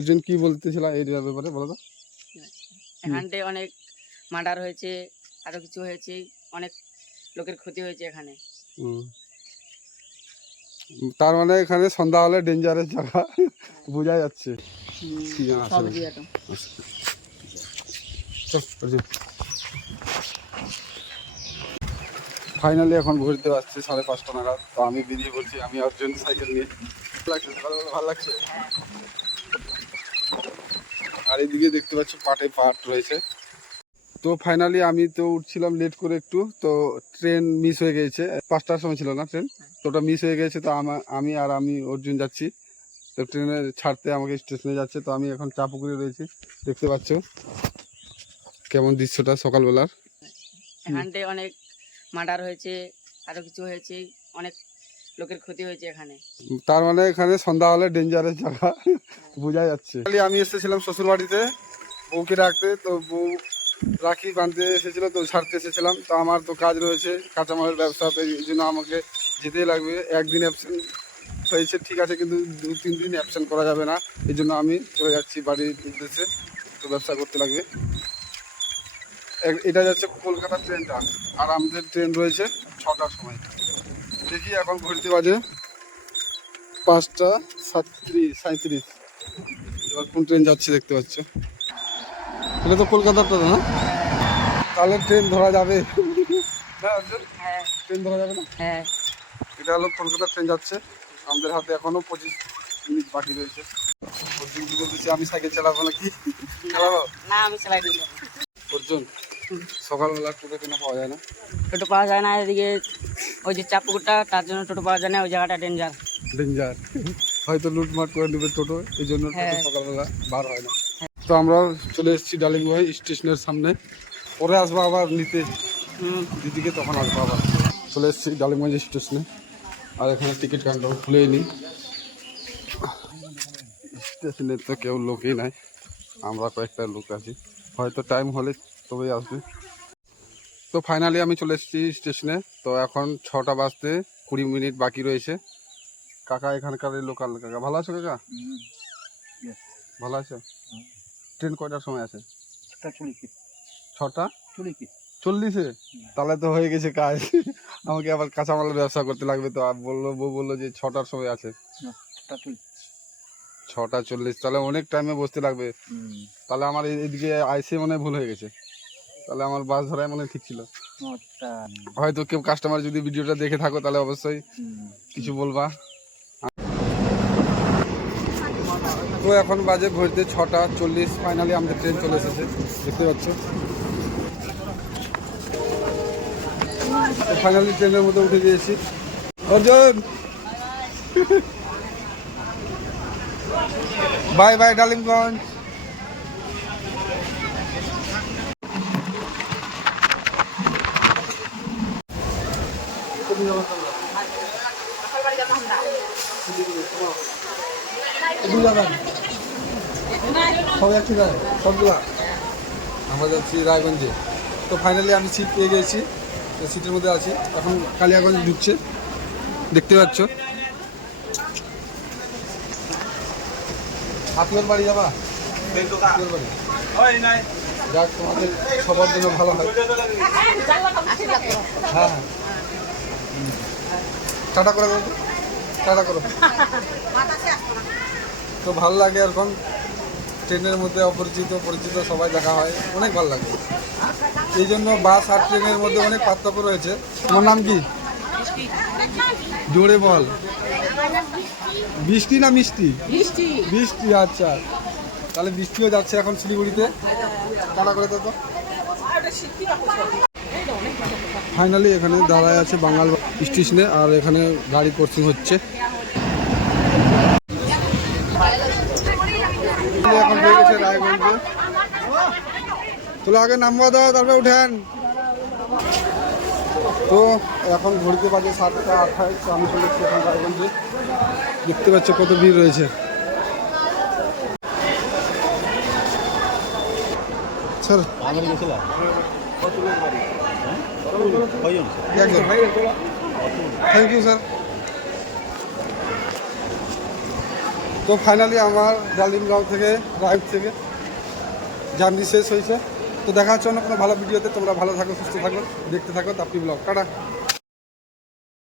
একজন কি বলতেছিল এই ব্যাপারে বলো তো? এখানটায় অনেক মার্ডার হয়েছে, আরো কিছু হয়েছে, অনেক লোকের ক্ষতি হয়েছে এখানে। তার মানে এখানে সন্ধ্যা হলে ডেঞ্জারাস জায়গা বোঝা যাচ্ছে। ফাইনালি এখন ঘুরতে পারছি 5:30 নাগাদ। তো আমি বেরিয়ে বলছি, আমি অর্জুন সাইকেল নিয়ে। ভালো লাগছে। আর এইদিকে দেখতে পাচ্ছি পাট রয়েছে। তো ফাইনালি আমি তো উঠছিলাম লেট করে একটু, তো ট্রেন মিস হয়ে গেছে। 5টার সময় ছিল না ট্রেন, তো ওটা মিস হয়ে গেছে। তো আমি অর্জুন যাচ্ছি। তো ট্রেনে ছাড়তে আমাকে স্টেশনে যাচ্ছে। তো আমি এখন চা পুকুরে রয়েছি, দেখতে পাচ্ছ কেমন দৃশ্যটা সকালবেলার। এখানটায় অনেক মার্ডার হয়েছে, আরো কিছু হয়েছে, অনেক লোকের ক্ষতি হয়েছে এখানে। তার মানে এখানে সন্ধ্যা হলে ডেঞ্জারাস জায়গা বোঝা যাচ্ছে। আমি এসেছিলাম শ্বশুর বাড়িতে বউকে রাখতে। তো বউ রাখি বাঁধতে এসেছিল, তো ছাড়তে এসেছিলাম। তো আমার তো কাজ রয়েছে কাঁচামালের ব্যবসা, তো এই জন্য আমাকে যেতেই লাগবে। একদিন অ্যাবসেন্ট হয়েছে ঠিক আছে, কিন্তু 2-3 দিন অ্যাবসেন্ট করা যাবে না। এই জন্য আমি চলে যাচ্ছি বাড়ির উদ্দেশ্যে। তো ব্যবসা করতে লাগবে। এটা যাচ্ছে কলকাতার ট্রেনটা, আর আমাদের ট্রেন রয়েছে 6টার সময়। দেখি এখন ঘুরতে বাজে 5:37। এবার কোন ট্রেন যাচ্ছে দেখতে পাচ্ছ। এটা তো কলকাতারটা না, তাহলে ট্রেন ধরা যাবে না? ট্রেন ধরা যাবে না। হ্যাঁ, এটা হলো কলকাতার ট্রেন যাচ্ছে। আমাদের হাতে এখনো 25 মিনিট বাকি রয়েছে। অর্জুন কি বলতেছি, আমি সাইকেল চালাবো নাকি? চালাবো না আমি চালাই দিই। অর্জুন, সকালবেলা টোটো কেন পাওয়া যায় না? টোটো পাওয়া যায় না এদিকে, ওই যে চাপুকুরটা, তার জন্য টোটো পাওয়া যায় না। ওই জায়গাটা ডেঞ্জার। হয়তো লুটমাট করে নেবে টোটো, এই জন্য টোটো সকালবেলা বার হয় না। তো আমরা চলে এসেছি ডালিমগঞ্জ স্টেশনের সামনে। পরে আসবো আবার নিতে দিদিকে, তখন আসবো আবার। চলে এসেছি ডালিমগঞ্জ স্টেশনে, আর এখানে টিকিট কাউন্টার খুলেই নি। স্টেশনে তো কেউ লোকই নাই, আমরা কয়েকটা লোক আছি। হয়তো টাইম হলে তবেই আসবে। তো ফাইনালি আমি চলে এসেছি স্টেশনে। তো এখন 6টা বাজতে 20 মিনিট বাকি রয়েছে। কাকা এখানকার লোকাল কাকা, ভালো আছো কাকা? ভালো আছে। ট্রেন কয়টার সময় আছে? 6:40। তাহলে তো হয়ে গেছে কাজ। আমাকে আবার কাঁচামালের ব্যবসা করতে লাগবে। তো বউ বললো যে 6টার সময় আছে। 6:40, তাহলে অনেক টাইমে বসতে লাগবে। তাহলে আমার এদিকে আইসে মনে ভুল হয়ে গেছে। তাহলে আমার বাস ধরাই মনে ঠিক ছিল। হয়তো কেউ কাস্টমার যদি ভিডিওটা দেখে থাকো, তাহলে অবশ্যই কিছু বলবা। তো এখন বাজে ঘুরতে 6:40। ফাইনালি আমাদের ট্রেন চলে এসেছে, দেখতে পাচ্ছ। তো ফাইনালি ট্রেনের মধ্যে উঠে গিয়েছি। Arjun, bye bye Dalimganj. সবগুলা আমরা যাচ্ছি রায়গঞ্জে। তো ফাইনালি আমি সিট পেয়ে গেছি, তো সিটের মধ্যে আছি। এখন কালিয়াগঞ্জ ঢুকছে, দেখতে পাচ্ছ। হাতিওর বাড়ি যাবা? যাক, তোমাদের সবার জন্য ভালো হয়। হ্যাঁ, টাটা করে দেবো, টাটা করো। তো ভালো লাগে এখন ট্রেনের মধ্যে অপরিচিত পরিচিত সবাই দেখা হয়, অনেক ভালো লাগে। এই জন্য বাস আর ট্রেনের মধ্যে অনেক পার্থক্য রয়েছে। তোমার নাম কি? জোরে বল। বৃষ্টি না মিষ্টি? বৃষ্টি, আচ্ছা। তাহলে বৃষ্টিও যাচ্ছে এখন শিলিগুড়িতে। টাটা করে দাও তো। ফাইনালি এখানে দাঁড়ায় আছে বাঙাল স্টেশনে, আর এখানে গাড়ি ক্রসিং হচ্ছে। এখন হয়ে গেছে রায়গঞ্জে। চলো আগে নামবা দাও, তারপরে উঠেন। তো এখন ঘুরতে বাজে 7:28। আমি চলে এসেছি এখন রায়গঞ্জে। দেখতে পাচ্ছ কত ভিড় রয়েছে। Sir thank you sir. তো তো ফাইনালি আমার ডালিমগাঁও থেকে রাইড থেকে জার্নি শেষ হয়েছে। তো দেখা হচ্ছে অন্য কোনো ভালো ভিডিওতে। তোমরা ভালো থাকো, সুস্থ থাকো, দেখতে থাকো তাপ্পি ব্লগ। টাটা।